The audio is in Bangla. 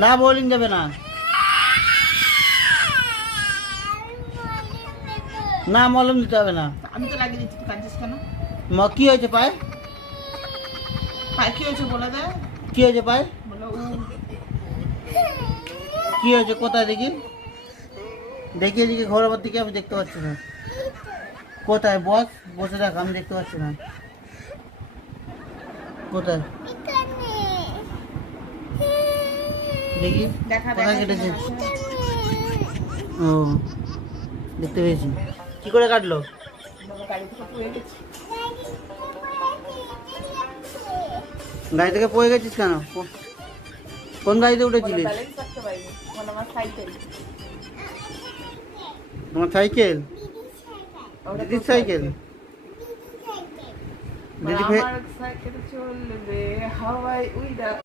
না বোলিং যাবে না, না মলম দিতে হবে না। আমি তো লাগিয়ে দিচ্ছি, তুই কাঁদছিস কেন? কি হয়েছে পায়ে? পায়ে কি হয়েছে বলে দে। কি হয়েছে পায়ে? বলো কি হয়েছে কোথায় দেখি? দেখি এদিকে ঘোরার দিকে, আমি দেখতে পাচ্ছি না। কোথায়? বস, বসে দেখ, আমি দেখতে পাচ্ছি না। কোথায় দেখি, কোথায় কেটেছে? ও, দেখতে পেয়েছি। কি করে কাটলো? গাড়ি থেকে পড়ে গেছি। গাড়ি থেকে পড়ে গেছিস কেন? কোন গাড়িতে উঠেছিলিস? ব্যালেন্স রাখতে পারিনি, মানে আমার সাইকেল। তোমার সাইকেল? দিদির সাইকেল? দিদি আমার সাইকেল চলবে হাওয়ায় উইরা।